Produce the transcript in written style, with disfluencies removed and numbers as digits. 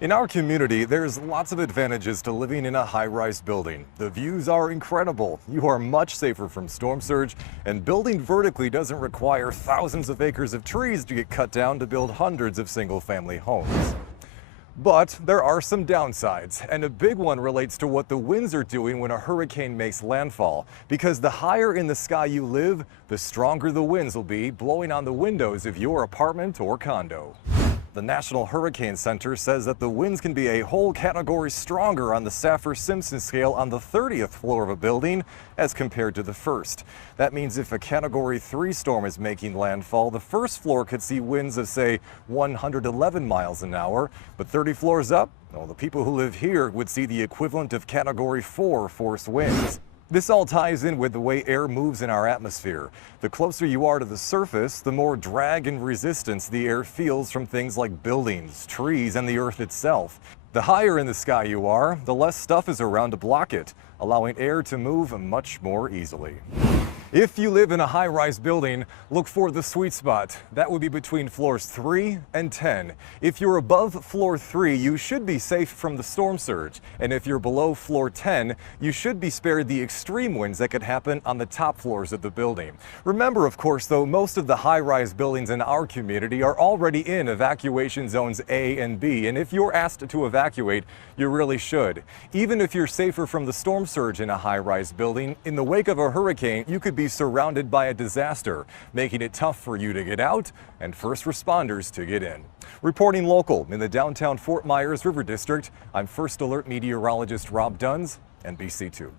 In our community, there's lots of advantages to living in a high-rise building. The views are incredible. You are much safer from storm surge, and building vertically doesn't require thousands of acres of trees to get cut down to build hundreds of single-family homes. But there are some downsides, and a big one relates to what the winds are doing when a hurricane makes landfall. Because the higher in the sky you live, the stronger the winds will be, blowing on the windows of your apartment or condo. The National Hurricane Center says that the winds can be a whole category stronger on the Saffir-Simpson scale on the 30th floor of a building as compared to the first. That means if a Category 3 storm is making landfall, the first floor could see winds of, say, 111 miles an hour, but 30 floors up, well, the people who live here would see the equivalent of Category 4 force winds. This all ties in with the way air moves in our atmosphere. The closer you are to the surface, the more drag and resistance the air feels from things like buildings, trees, and the earth itself. The higher in the sky you are, the less stuff is around to block it, allowing air to move much more easily. If you live in a high-rise building, look for the sweet spot. That would be between floors 3 and 10. If you're above floor 3, you should be safe from the storm surge. And if you're below floor 10, you should be spared the extreme winds that could happen on the top floors of the building. Remember, of course, though, most of the high-rise buildings in our community are already in evacuation zones A and B. And if you're asked to evacuate, you really should. Even if you're safer from the storm surge in a high-rise building, in the wake of a hurricane, you could be surrounded by a disaster, making it tough for you to get out and first responders to get in. Reporting local in the downtown Fort Myers River District, I'm First Alert Meteorologist Rob Duns, NBC2.